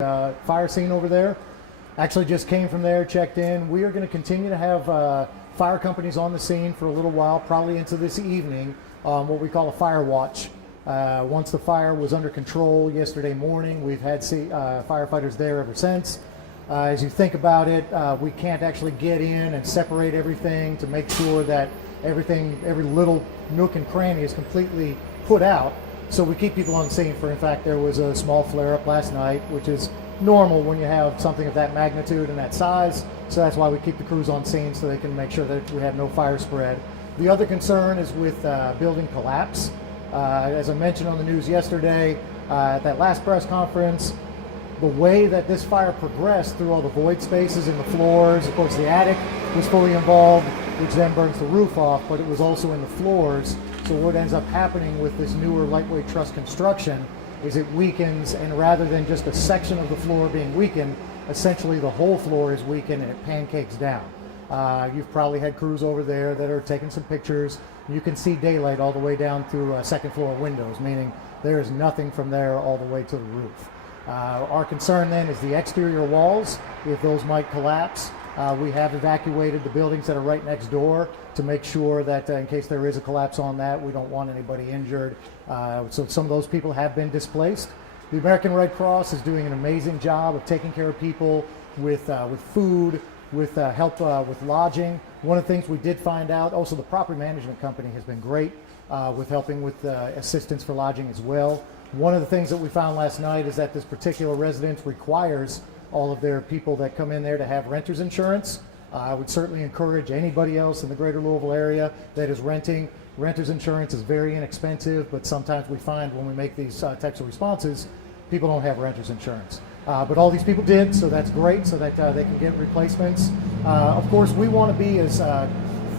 fire scene over there. Actually just came from there, checked in. We are going to continue to have fire companies on the scene for a little while, probably into this evening, what we call a fire watch. Once the fire was under control yesterday morning, we've had firefighters there ever since. As you think about it, we can't actually get in and separate everything to make sure that everything, every little nook and cranny is completely put out. So we keep people on scene. In fact, there was a small flare-up last night, which is normal when you have something of that magnitude and that size. So that's why we keep the crews on scene so they can make sure that we have no fire spread. The other concern is with building collapse. As I mentioned on the news yesterday, at that last press conference, the way that this fire progressed through all the void spaces in the floors, of course the attic was fully involved, which then burns the roof off, but it was also in the floors. So what ends up happening with this newer lightweight truss construction is it weakens, and rather than just a section of the floor being weakened, essentially the whole floor is weakened and it pancakes down. You've probably had crews over there that are taking some pictures. You can see daylight all the way down through second floor windows, meaning there is nothing from there all the way to the roof. Our concern then is the exterior walls, if those might collapse. We have evacuated the buildings that are right next door to make sure that in case there is a collapse on that, we don't want anybody injured. So some of those people have been displaced. The American Red Cross is doing an amazing job of taking care of people with food, with help with lodging. One of the things we did find out, also the property management company has been great with helping with assistance for lodging as well. One of the things that we found last night is that this particular residence requires all of their people that come in there to have renter's insurance. I would certainly encourage anybody else in the greater Louisville area that is renting. Renter's insurance is very inexpensive, but sometimes we find when we make these types of responses, people don't have renter's insurance. But all these people did, so that's great, so that they can get replacements. Of course, we want to be as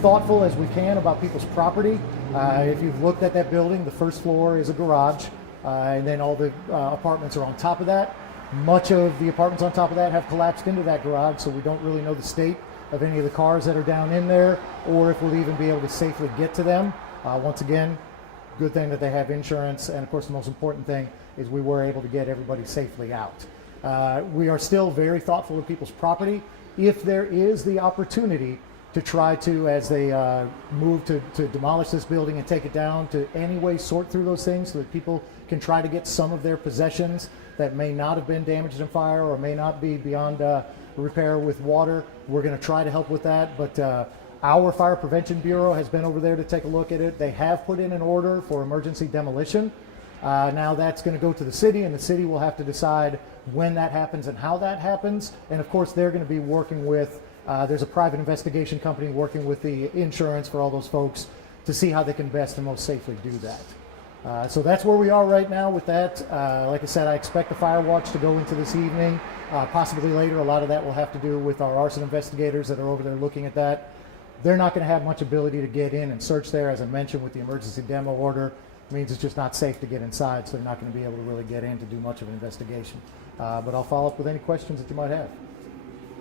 thoughtful as we can about people's property. If you've looked at that building, the first floor is a garage, and then all the apartments are on top of that. Much of the apartments on top of that have collapsed into that garage, so we don't really know the state of any of the cars that are down in there, or if we'll even be able to safely get to them. Once again, good thing that they have insurance, and of course the most important thing is we were able to get everybody safely out. We are still very thoughtful of people's property. If there is the opportunity to try to, as they move to demolish this building and take it down, to anyway sort through those things so that people can try to get some of their possessions that may not have been damaged in fire or may not be beyond repair with water. We're going to try to help with that, but our Fire Prevention Bureau has been over there to take a look at it. They have put in an order for emergency demolition. Now that's going to go to the city, and the city will have to decide when that happens and how that happens. And of course, they're going to be working with, there's a private investigation company working with the insurance for all those folks to see how they can best and most safely do that. So that's where we are right now with that. Like I said, I expect the fire watch to go into this evening, possibly later. A lot of that will have to do with our arson investigators that are over there looking at that. They're not going to have much ability to get in and search there. As I mentioned, with the emergency demo order, it means it's just not safe to get inside, so they're not going to be able to really get in to do much of an investigation. But I'll follow up with any questions that you might have.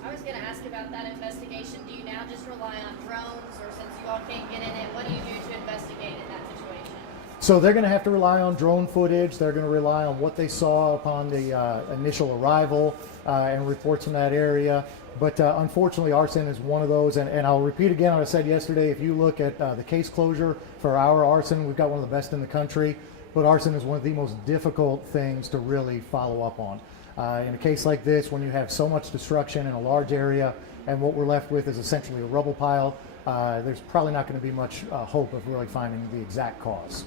I was going to ask about that investigation. Do you now just rely on drones, or since you all can't get in it, what do you do to investigate in that situation? So they're going to have to rely on drone footage. They're going to rely on what they saw upon the initial arrival and reports from that area. But unfortunately, arson is one of those. And I'll repeat again what I said yesterday. If you look at the case closure for our arson, we've got one of the best in the country. But arson is one of the most difficult things to really follow up on. In a case like this, when you have so much destruction in a large area and what we're left with is essentially a rubble pile, there's probably not going to be much hope of really finding the exact cause.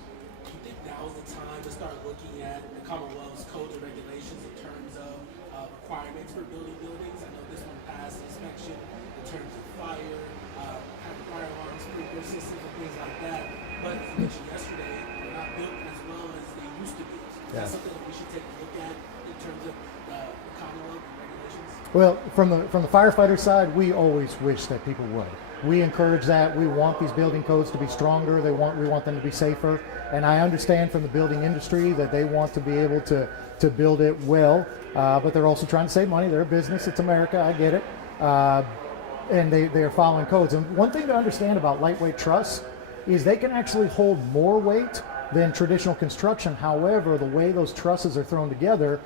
Do you think now is the time to start looking at the Commonwealth's codes and regulations in terms of requirements for building buildings? I know this one passed inspection in terms of fire, having fire alarms, sprinkler systems, and things like that. But as you mentioned yesterday, they're not built as well as they used to be. Is that something that we should take a look at in terms of the Commonwealth and regulations? Well, from the firefighter side, we always wish that people would. We encourage that. We want these building codes to be stronger. We want them to be safer. And I understand from the building industry that they want to be able to build it well, but they're also trying to save money. They're a business. It's America. I get it. And they are following codes. And one thing to understand about lightweight truss is they can actually hold more weight than traditional construction. However, the way those trusses are thrown together,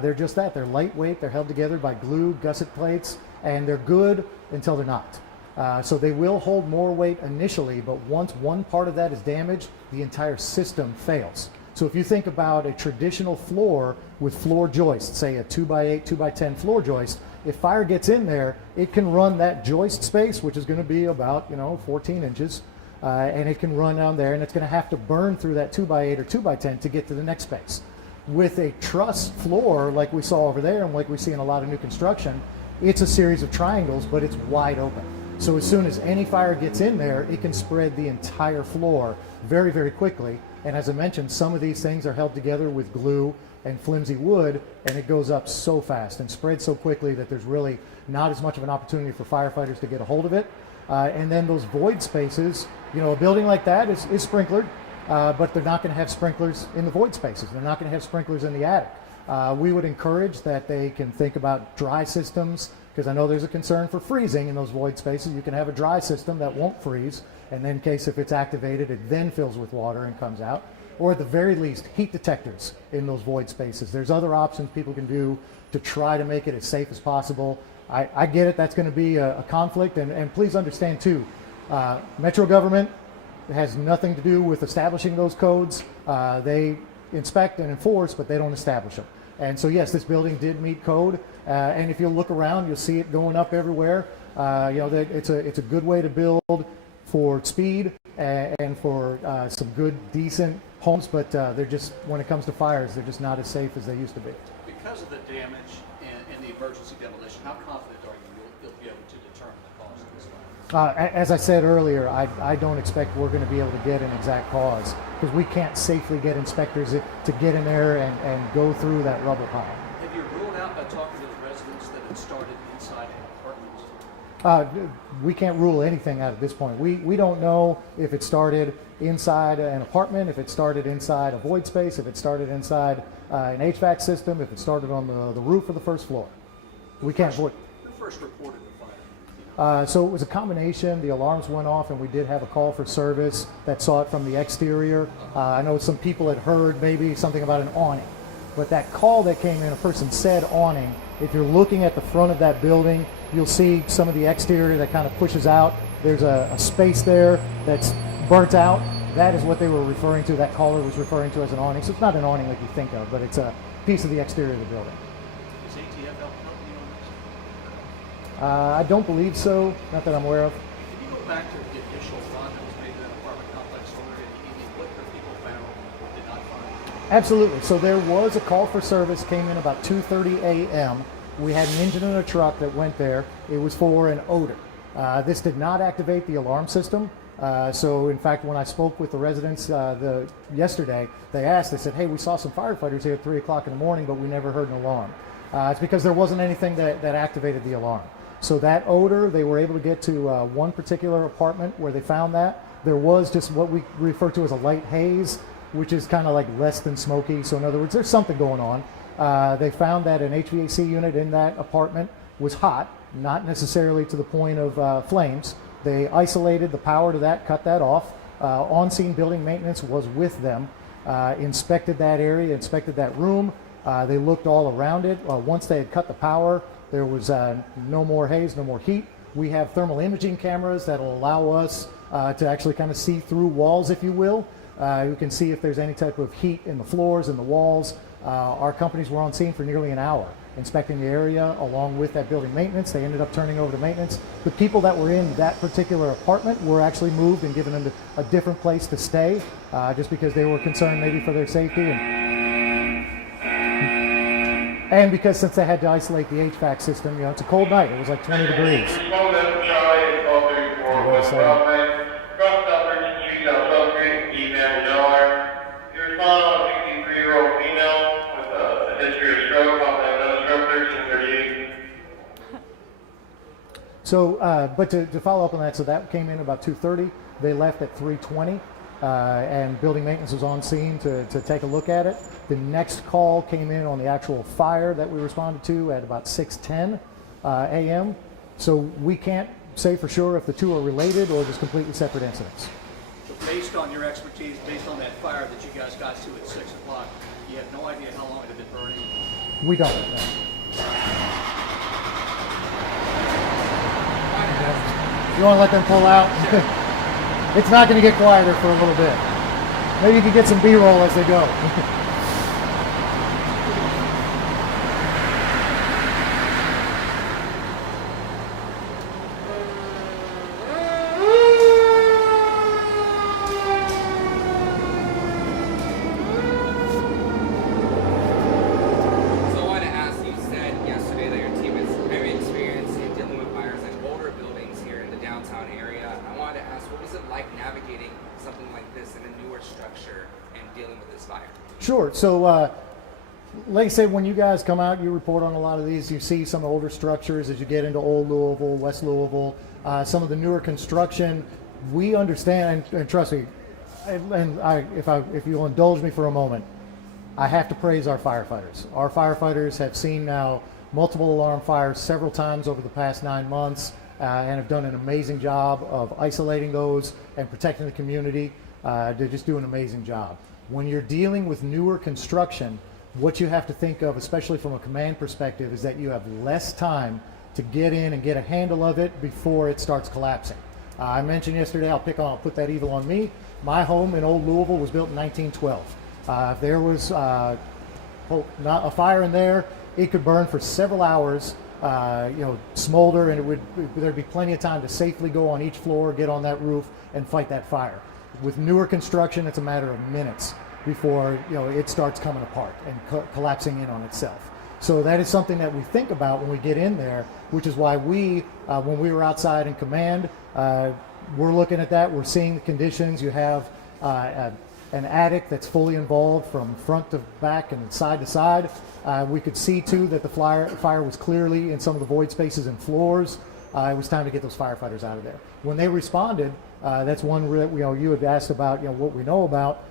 They're just that. They're lightweight. They're held together by glue, gusset plates, and they're good until they're not. So they will hold more weight initially, but once one part of that is damaged, the entire system fails. So if you think about a traditional floor with floor joists, say a 2x8, 2x10 floor joist, if fire gets in there, it can run that joist space, which is going to be about 14 inches, and it can run down there, and it's going to have to burn through that 2x8 or 2x10 to get to the next space. With a truss floor like we saw over there and like we see in a lot of new construction, it's a series of triangles, but it's wide open. So as soon as any fire gets in there, it can spread the entire floor very, very quickly. And as I mentioned, some of these things are held together with glue and flimsy wood, and it goes up so fast and spreads so quickly that there's really not as much of an opportunity for firefighters to get a hold of it. And then those void spaces, a building like that is sprinklered, but they're not going to have sprinklers in the void spaces. They're not going to have sprinklers in the attic. We would encourage that they can think about dry systems, because I know there's a concern for freezing in those void spaces. You can have a dry system that won't freeze, and then in case if it's activated, it then fills with water and comes out. Or at the very least, heat detectors in those void spaces. There's other options people can do to try to make it as safe as possible. I get it, that's going to be a conflict, and please understand too, Metro government has nothing to do with establishing those codes. They inspect and enforce, but they don't establish them. And so yes, this building did meet code, and if you look around, you'll see it going up everywhere. It's a good way to build for speed and for some good, decent homes, but they're just, when it comes to fires, they're just not as safe as they used to be. Because of the damage and the emergency demolition, how confident are you you'll be able to determine the cause of this fire? As I said earlier, I don't expect we're going to be able to get an exact cause, because we can't safely get inspectors to get in there and go through that rubble pile. Have you ruled out by talking to the residents that it started inside an apartment? We can't rule anything out at this point. We don't know if it started inside an apartment, if it started inside a void space, if it started inside an HVAC system, if it started on the roof of the first floor. We can't. Who first reported the fire? So it was a combination. The alarms went off, and we did have a call for service that saw it from the exterior. I know some people had heard maybe something about an awning, but that call that came in, a person said awning. If you're looking at the front of that building, you'll see some of the exterior that kind of pushes out. There's a space there that's burnt out. That is what they were referring to, that caller was referring to as an awning. So it's not an awning like you think of, but it's a piece of the exterior of the building. Is ATF helping you on this? I don't believe so, not that I'm aware of. Can you go back to the initial run that was made in an apartment complex earlier in the evening? What the people found or did not find? Absolutely. So there was a call for service, came in about 2:30 a.m. We had an engine and a truck that went there. It was for an odor. This did not activate the alarm system. So in fact, when I spoke with the residents yesterday, they said, hey, we saw some firefighters here at 3 o'clock in the morning, but we never heard an alarm. It's because there wasn't anything that activated the alarm. So that odor, they were able to get to one particular apartment where they found that. There was just what we refer to as a light haze, which is kind of like less than smoky. So in other words, there's something going on. They found that an HVAC unit in that apartment was hot, not necessarily to the point of flames. They isolated the power to that, cut that off. On-scene building maintenance was with them, inspected that area, inspected that room. They looked all around it. Once they had cut the power, there was no more haze, no more heat. We have thermal imaging cameras that will allow us to actually kind of see through walls, if you will. You can see if there's any type of heat in the floors and the walls. Our companies were on scene for nearly an hour inspecting the area along with that building maintenance. They ended up turning over to maintenance. The people that were in that particular apartment were actually moved and given a different place to stay just because they were concerned maybe for their safety. And because since they had to isolate the HVAC system, it's a cold night. It was like 20 degrees. So, but to follow up on that, so that came in about 2:30. They left at 3:20, and building maintenance was on scene to take a look at it. The next call came in on the actual fire that we responded to at about 6:10 a.m. So we can't say for sure if the two are related or just completely separate incidents. So based on your expertise, based on that fire that you guys got to at 6 o'clock, you have no idea how long it had been burning? We don't. No. You want to let them pull out? It's not going to get quieter for a little bit. Maybe you can get some B-roll as they go. Sure. So, like I said, when you guys come out, you report on a lot of these. You see some older structures as you get into Old Louisville, West Louisville, some of the newer construction. We understand, and trust me, if you'll indulge me for a moment, I have to praise our firefighters. Our firefighters have seen now multiple alarm fires several times over the past 9 months and have done an amazing job of isolating those and protecting the community. They just do an amazing job. When you're dealing with newer construction, what you have to think of, especially from a command perspective, is that you have less time to get in and get a handle of it before it starts collapsing. I mentioned yesterday, I'll put that evil on me. My home in Old Louisville was built in 1912. If there was not a fire in there, it could burn for several hours, smolder, and there'd be plenty of time to safely go on each floor, get on that roof, and fight that fire. With newer construction, it's a matter of minutes before it starts coming apart and collapsing in on itself. So that is something that we think about when we get in there, which is why when we were outside in command, we're looking at that. We're seeing the conditions. You have an attic that's fully involved from front to back and side to side. We could see too that the fire was clearly in some of the void spaces and floors. It was time to get those firefighters out of there. When they responded, that's one you had asked about what we know about.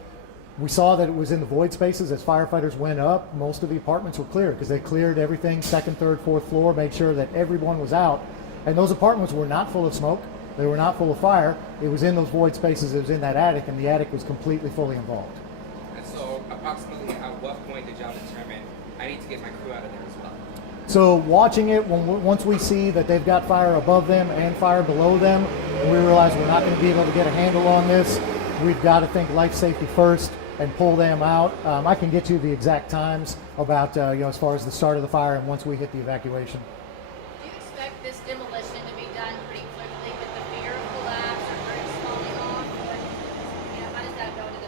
We saw that it was in the void spaces. As firefighters went up, most of the apartments were clear because they cleared everything, second, third, fourth floor, made sure that everyone was out. And those apartments were not full of smoke. They were not full of fire. It was in those void spaces. It was in that attic, and the attic was completely fully involved. And so approximately at what point did y'all determine I need to get my crew out of there as well? So watching it, once we see that they've got fire above them and fire below them, and we realize we're not going to be able to get a handle on this, we've got to think life safety first and pull them out. I can get you the exact times about as far as the start of the fire and once we hit the evacuation. Do you expect this demolition to be done pretty quickly with the fear of collapse or roofs falling off? Or, how does that go to the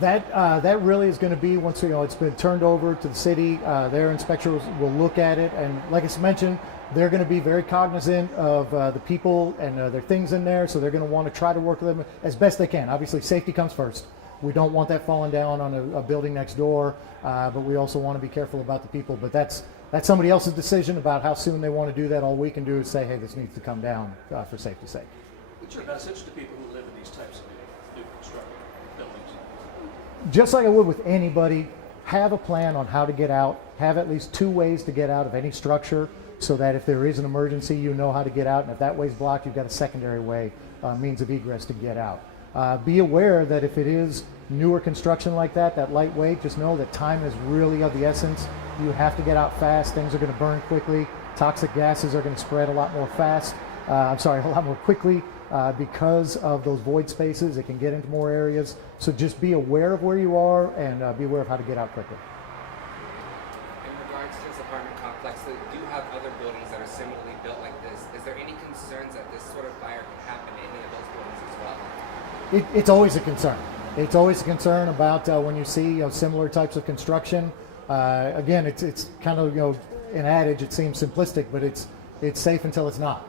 determination? That really is going to be once it's been turned over to the city. Their inspectors will look at it, and like I mentioned, they're going to be very cognizant of the people and their things in there, so they're going to want to try to work with them as best they can. Obviously, safety comes first. We don't want that falling down on a building next door, but we also want to be careful about the people. But that's somebody else's decision about how soon they want to do that. All we can do is say, hey, this needs to come down for safety's sake. What's your message to people who live in these types of new constructed buildings? Just like I would with anybody, have a plan on how to get out. Have at least 2 ways to get out of any structure so that if there is an emergency, you know how to get out. And if that way's blocked, you've got a secondary way, means of egress to get out. Be aware that if it is newer construction like that lightweight, just know that time is really of the essence. You have to get out fast. Things are going to burn quickly. Toxic gases are going to spread a lot more a lot more quickly because of those void spaces. It can get into more areas. So just be aware of where you are and be aware of how to get out quickly. In regards to this apartment complex, do you have other buildings that are similarly built like this? Is there any concerns that this sort of fire can happen in any of those buildings as well? It's always a concern. It's always a concern about when you see similar types of construction. Again, it's kind of an adage. It seems simplistic, but it's safe until it's not.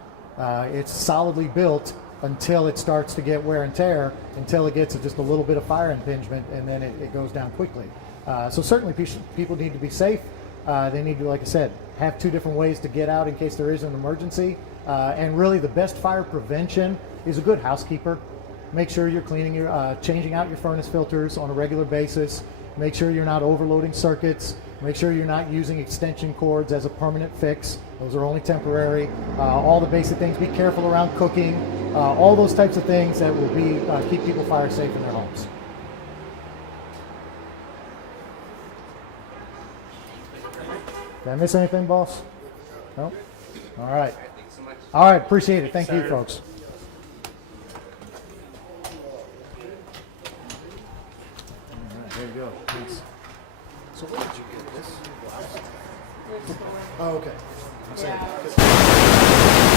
It's solidly built until it starts to get wear and tear, until it gets just a little bit of fire impingement, and then it goes down quickly. So certainly people need to be safe. They need to, like I said, have 2 different ways to get out in case there is an emergency. And really the best fire prevention is a good housekeeper. Make sure you're changing out your furnace filters on a regular basis. Make sure you're not overloading circuits. Make sure you're not using extension cords as a permanent fix. Those are only temporary. All the basic things. Be careful around cooking. All those types of things that will keep people fire safe in their homes. Did I miss anything, boss? No? All right. All right, thanks so much. All right, appreciate it. Thank you, folks. All right, there you go. Thanks. So where did you get this? Oh, okay. I'm saying.